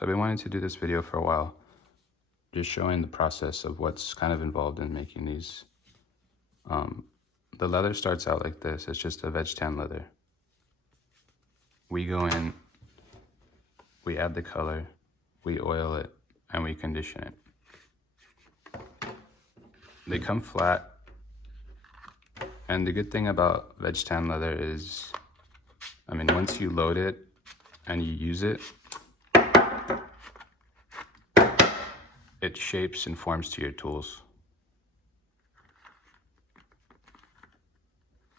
So I've been wanting to do this video for a while, just showing the process of what's kind of involved in making these. The leather starts out like this. It's just a veg tan leather. We go in, we add the color, we oil it, and we condition it. They come flat, and the good thing about veg tan leather is, I mean, once you load it and you use it, it shapes and forms to your tools.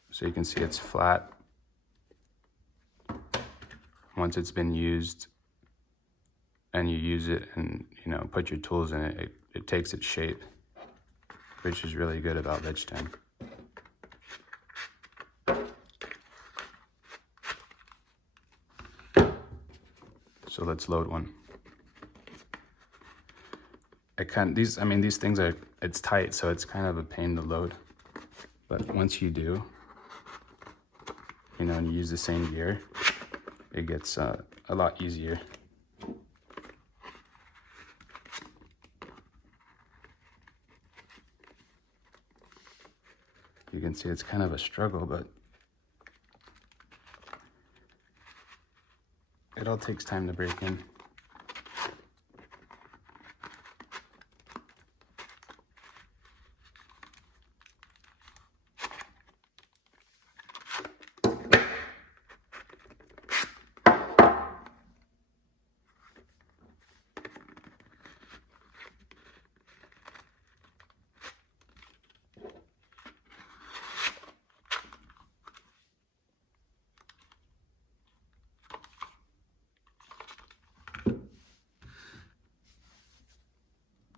So you can see it's flat. Once it's been used and you use it and, you know, put your tools in it, it takes its shape, which is really good about veg tan. So let's load one. These things are, it's tight, so it's kind of a pain to load. But once you do, you know, and you use the same gear, it gets a lot easier. You can see it's kind of a struggle, but it all takes time to break in.